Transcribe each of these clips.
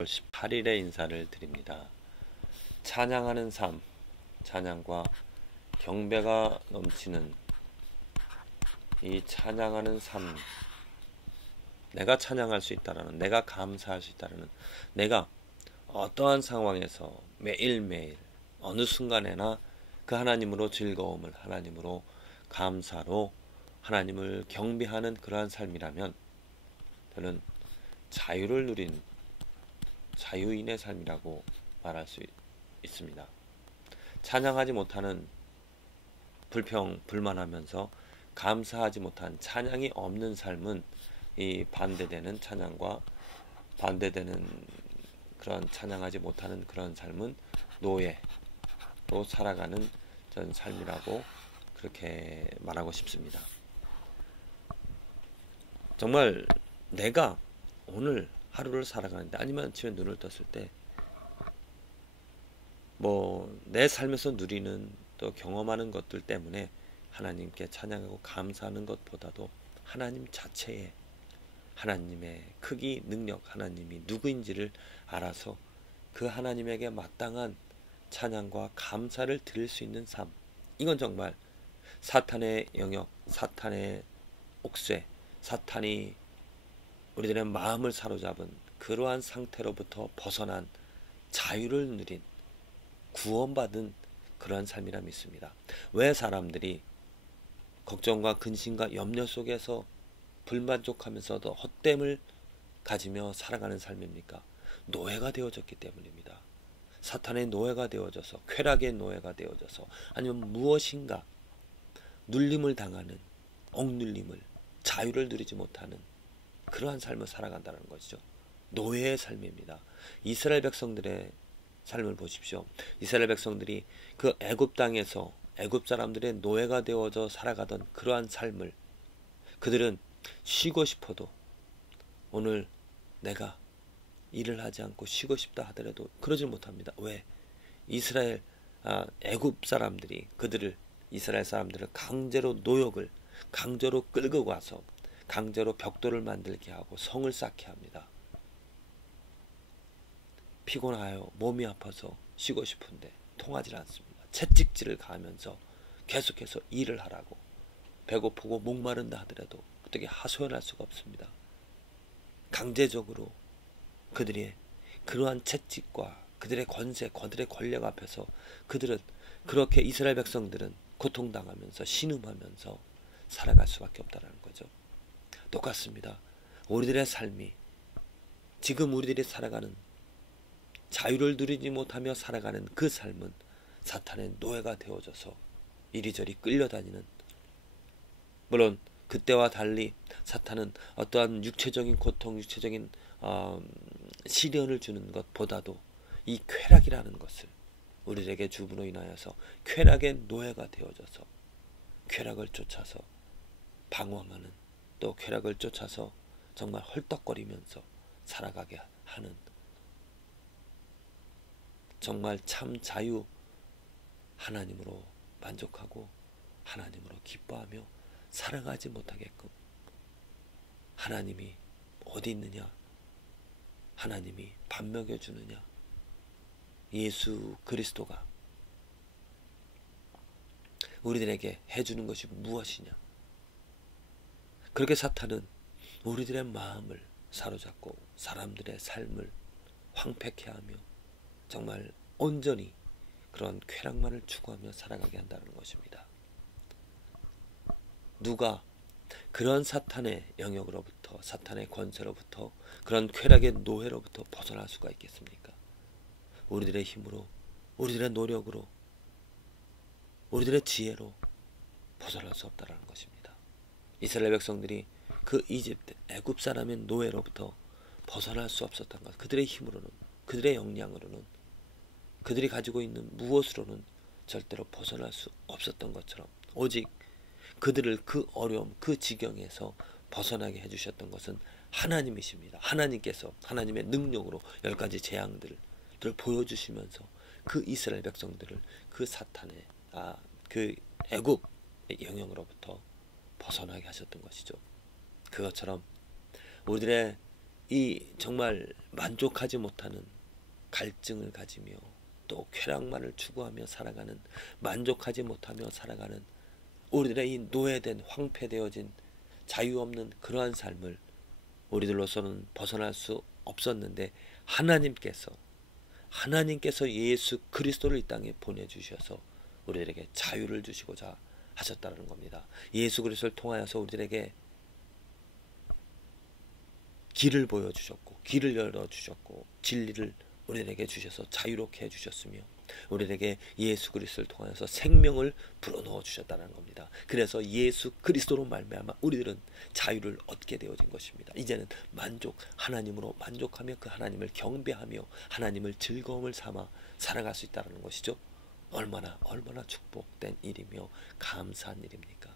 18일의 인사를 드립니다. 찬양하는 삶, 찬양과 경배가 넘치는 이 찬양하는 삶, 내가 찬양할 수 있다라는, 내가 감사할 수 있다라는, 내가 어떠한 상황에서 매일매일 어느 순간에나 그 하나님으로 즐거움을, 하나님으로 감사로 하나님을 경배하는 그러한 삶이라면 저는 자유를 누린 자유인의 삶이라고 말할 수 있습니다. 찬양하지 못하는, 불만하면서 감사하지 못한, 찬양이 없는 삶은 이 반대되는 찬양과 반대되는 그런 찬양하지 못하는 그런 삶은 노예로 살아가는 전 삶이라고 그렇게 말하고 싶습니다. 정말 내가 오늘 하루를 살아가는데, 아니면 아침에 눈을 떴을 때 내 삶에서 누리는 또 경험하는 것들 때문에 하나님께 찬양하고 감사하는 것보다도 하나님 자체의, 하나님의 크기, 능력, 하나님이 누구인지를 알아서 그 하나님에게 마땅한 찬양과 감사를 드릴 수 있는 삶, 이건 정말 사탄의 영역, 사탄의 옥쇄, 사탄이 우리들의 마음을 사로잡은 그러한 상태로부터 벗어난 자유를 누린, 구원받은 그러한 삶이라 믿습니다. 왜 사람들이 걱정과 근심과 염려 속에서 불만족하면서도 헛됨을 가지며 살아가는 삶입니까? 노예가 되어졌기 때문입니다. 사탄의 노예가 되어져서, 쾌락의 노예가 되어져서, 아니면 무엇인가 눌림을 당하는, 억눌림을, 자유를 누리지 못하는 그러한 삶을 살아간다는 것이죠. 노예의 삶입니다. 이스라엘 백성들의 삶을 보십시오. 이스라엘 백성들이 그 애굽 땅에서 애굽 사람들의 노예가 되어져 살아가던 그러한 삶을, 그들은 쉬고 싶어도 오늘 내가 일을 하지 않고 쉬고 싶다 하더라도 그러질 못합니다. 왜? 애굽 사람들이 이스라엘 사람들을 강제로 노역을, 강제로 끌고 가서 강제로 벽돌을 만들게 하고 성을 쌓게 합니다. 피곤하여 몸이 아파서 쉬고 싶은데 통하지 않습니다. 채찍질을 가하면서 계속해서 일을 하라고, 배고프고 목마른다 하더라도 어떻게 하소연할 수가 없습니다. 강제적으로 그들의 그러한 채찍과 그들의 권세, 그들의 권력 앞에서 그들은, 그렇게 이스라엘 백성들은 고통당하면서 신음하면서 살아갈 수밖에 없다는 거죠. 똑같습니다. 우리들의 삶이, 지금 우리들이 살아가는, 자유를 누리지 못하며 살아가는 그 삶은 사탄의 노예가 되어져서 이리저리 끌려다니는, 물론 그때와 달리 사탄은 어떠한 육체적인 고통, 육체적인 시련을 주는 것보다도 이 쾌락이라는 것을 우리에게 주분으로 인하여서 쾌락의 노예가 되어져서 쾌락을 쫓아서 방황하는, 또 쾌락을 쫓아서 정말 헐떡거리면서 살아가게 하는, 정말 참 자유, 하나님으로 만족하고 하나님으로 기뻐하며 살아가지 못하게끔, 하나님이 어디 있느냐, 하나님이 밥 먹여주느냐, 예수 그리스도가 우리들에게 해주는 것이 무엇이냐, 그렇게 사탄은 우리들의 마음을 사로잡고 사람들의 삶을 황폐케 하며 정말 온전히 그런 쾌락만을 추구하며 살아가게 한다는 것입니다. 누가 그런 사탄의 영역으로부터, 사탄의 권세로부터, 그런 쾌락의 노예로부터 벗어날 수가 있겠습니까? 우리들의 힘으로, 우리들의 노력으로, 우리들의 지혜로 벗어날 수 없다는 것입니다. 이스라엘 백성들이 그 애굽 사람의 노예로부터 벗어날 수 없었던 것, 그들의 힘으로는, 그들의 역량으로는, 그들이 가지고 있는 무엇으로는 절대로 벗어날 수 없었던 것처럼, 오직 그들을 그 어려움, 그 지경에서 벗어나게 해주셨던 것은 하나님이십니다. 하나님께서 하나님의 능력으로 10가지 재앙들을 보여주시면서 그 이스라엘 백성들을 그 사탄의, 그 애굽의 영역으로부터 벗어나게 하셨던 것이죠. 그것처럼 우리들의 이 정말 만족하지 못하는 갈증을 가지며 또 쾌락만을 추구하며 살아가는, 만족하지 못하며 살아가는 우리들의 이 노예된, 황폐되어진 자유 없는 그러한 삶을 우리들로서는 벗어날 수 없었는데, 하나님께서 예수 그리스도를 이 땅에 보내주셔서 우리들에게 자유를 주시고자 하셨다는 겁니다. 예수 그리스도를 통하여서 우리들에게 길을 보여주셨고, 길을 열어주셨고, 진리를 우리들에게 주셔서 자유롭게 해주셨으며, 우리들에게 예수 그리스도를 통하여서 생명을 불어넣어 주셨다는 겁니다. 그래서 예수 그리스도로 말미암아 우리들은 자유를 얻게 되어진 것입니다. 이제는 하나님으로 만족하며 그 하나님을 경배하며 하나님을 즐거움을 삼아 살아갈 수 있다는 것이죠. 얼마나 축복된 일이며 감사한 일입니까?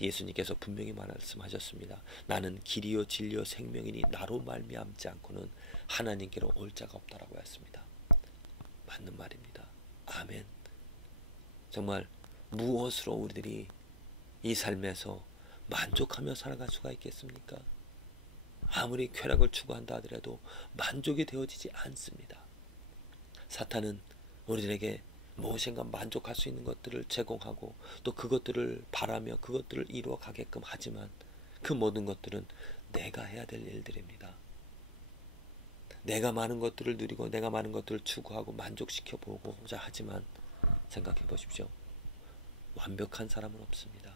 예수님께서 분명히 말씀하셨습니다. 나는 길이요 진리요 생명이니 나로 말미암지 않고는 하나님께로 올 자가 없다라고 했습니다. 맞는 말입니다. 아멘. 정말 무엇으로 우리들이 이 삶에서 만족하며 살아갈 수가 있겠습니까? 아무리 쾌락을 추구한다 하더라도 만족이 되어지지 않습니다. 사탄은 우리들에게 무엇인가 만족할 수 있는 것들을 제공하고 또 그것들을 바라며 그것들을 이루어 가게끔 하지만, 그 모든 것들은 내가 해야 될 일들입니다. 내가 많은 것들을 누리고 내가 많은 것들을 추구하고 만족시켜 보고자 하지만, 생각해 보십시오. 완벽한 사람은 없습니다.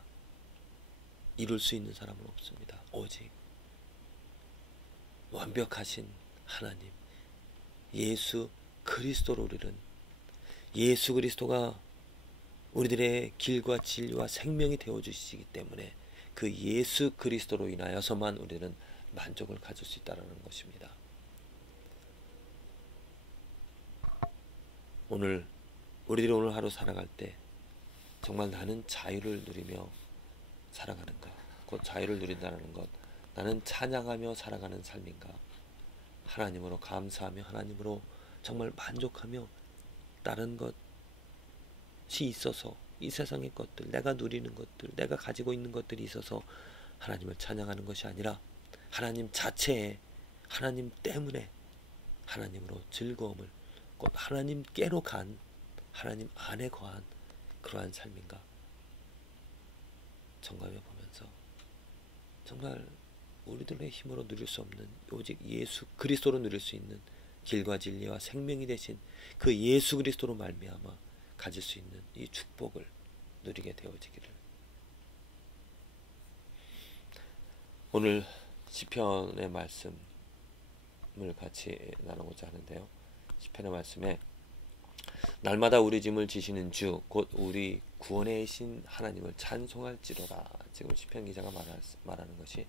이룰 수 있는 사람은 없습니다. 오직 완벽하신 하나님, 예수 그리스도로 우리는, 예수 그리스도가 우리들의 길과 진리와 생명이 되어주시기 때문에 그 예수 그리스도로 인하여서만 우리는 만족을 가질 수 있다는 것입니다. 우리들이 오늘 하루 살아갈 때 정말 나는 자유를 누리며 살아가는가? 곧 자유를 누린다는 것, 나는 찬양하며 살아가는 삶인가? 하나님으로 감사하며 하나님으로 정말 만족하며 다른 것이 있어서, 이 세상의 것들, 내가 누리는 것들, 내가 가지고 있는 것들이 있어서 하나님을 찬양하는 것이 아니라 하나님 자체에, 하나님 때문에 하나님으로 즐거움을, 곧 하나님께로 간, 하나님 안에 거한 그러한 삶인가 점검해 보면서 정말 우리들의 힘으로 누릴 수 없는, 오직 예수 그리스도로 누릴 수 있는 길과 진리와 생명이 되신 그 예수 그리스도로 말미암아 가질 수 있는 이 축복을 누리게 되어지기를. 오늘 시편의 말씀을 같이 나누고자 하는데요. 시편의 말씀에 날마다 우리 짐을 지시는 주 곧 우리 구원의 신 하나님을 찬송할지로다. 지금 시편 기자가 말하는 것이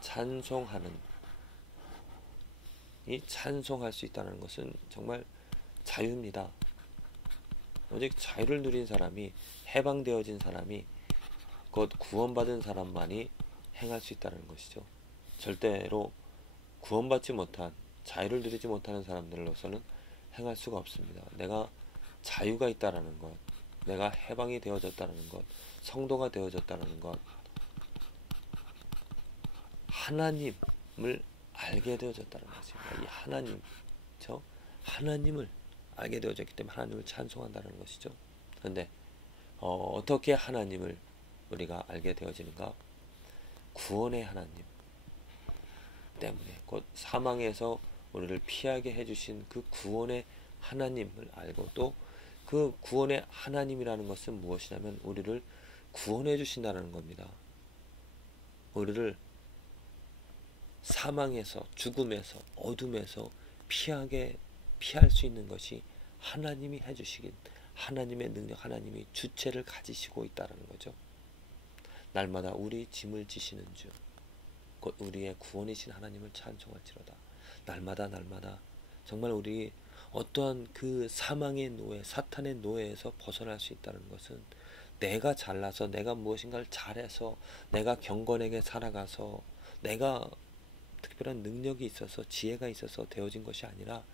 찬송하는, 이 찬송할 수 있다는 것은 정말 자유입니다. 오직 자유를 누린 사람이, 해방되어진 사람이, 곧 구원받은 사람만이 행할 수 있다는 것이죠. 절대로 구원받지 못한, 자유를 누리지 못하는 사람들로서는 행할 수가 없습니다. 내가 자유가 있다라는 것, 내가 해방이 되어졌다는 것, 성도가 되어졌다는 것, 하나님을 알게 되어졌다는 것입니다. 이 하나님, 하나님을 알게 되어졌기 때문에 하나님을 찬송한다는 것이죠. 그런데 어떻게 하나님을 우리가 알게 되어지는가? 구원의 하나님 때문에, 곧 사망에서 우리를 피하게 해주신 그 구원의 하나님을 알고, 또 그 구원의 하나님이라는 것은 무엇이냐면 우리를 구원해 주신다는 겁니다. 우리를 사망에서, 죽음에서, 어둠에서 피할 수 있는 것이 하나님이 해주시긴, 하나님의 능력, 하나님이 주체를 가지시고 있다는 거죠. 날마다 우리 짐을 지시는 주, 곧 우리의 구원이신 하나님을 찬송할지로다. 날마다 정말 우리 어떠한 그 사망의 노예, 사탄의 노예에서 벗어날 수 있다는 것은 내가 잘나서, 내가 무엇인가를 잘해서, 내가 경건하게 살아가서, 내가 특별한 능력이 있어서, 지혜가 있어서 되어진 것이 아니라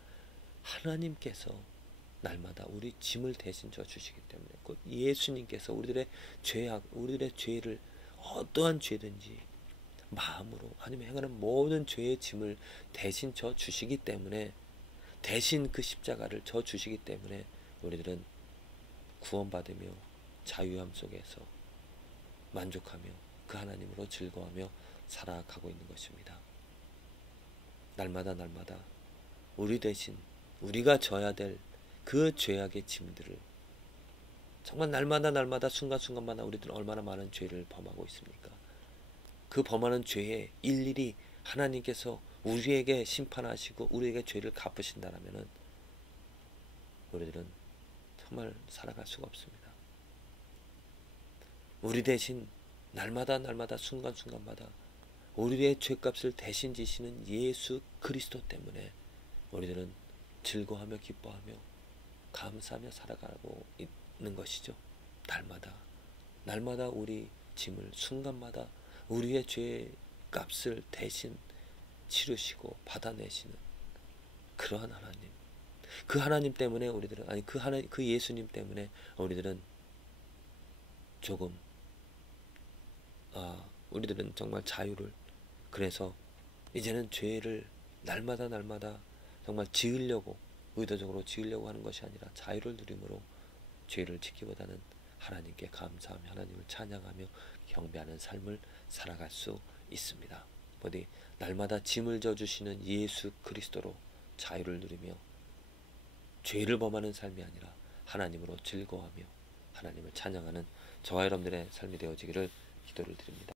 하나님께서 날마다 우리 짐을 대신 져 주시기 때문에, 곧 예수님께서 우리들의 죄를, 어떠한 죄든지 마음으로 하나님이 행하는 모든 죄의 짐을 대신 져 주시기 때문에, 대신 그 십자가를 져 주시기 때문에 우리들은 구원받으며 자유함 속에서 만족하며 그 하나님으로 즐거워하며 살아가고 있는 것입니다. 날마다 날마다 우리 대신 우리가 져야 될 그 죄악의 짐들을, 정말 날마다 날마다 순간순간마다 우리들은 얼마나 많은 죄를 범하고 있습니까? 그 범하는 죄에 일일이 하나님께서 우리에게 심판하시고 우리에게 죄를 갚으신다라면은 우리들은 정말 살아갈 수가 없습니다. 우리 대신 날마다 날마다 순간순간마다 우리의 죄값을 대신 지시는 예수 그리스도 때문에 우리들은 즐거워하며 기뻐하며 감사하며 살아가고 있는 것이죠. 날마다 날마다 우리 짐을, 순간마다 우리의 죄의 값을 대신 치르시고 받아내시는 그러한 하나님, 그 하나님 때문에 우리들은, 아니 그 예수님 때문에 우리들은 조금 우리들은 정말 자유를, 그래서 이제는 죄를 날마다 날마다 정말 지으려고, 의도적으로 지으려고 하는 것이 아니라 자유를 누림으로 죄를 짓기보다는 하나님께 감사하며 하나님을 찬양하며 경배하는 삶을 살아갈 수 있습니다. 부디 날마다 짐을 져주시는 예수 그리스도로 자유를 누리며 죄를 범하는 삶이 아니라 하나님으로 즐거워하며 하나님을 찬양하는 저와 여러분들의 삶이 되어지기를 기도를 드립니다.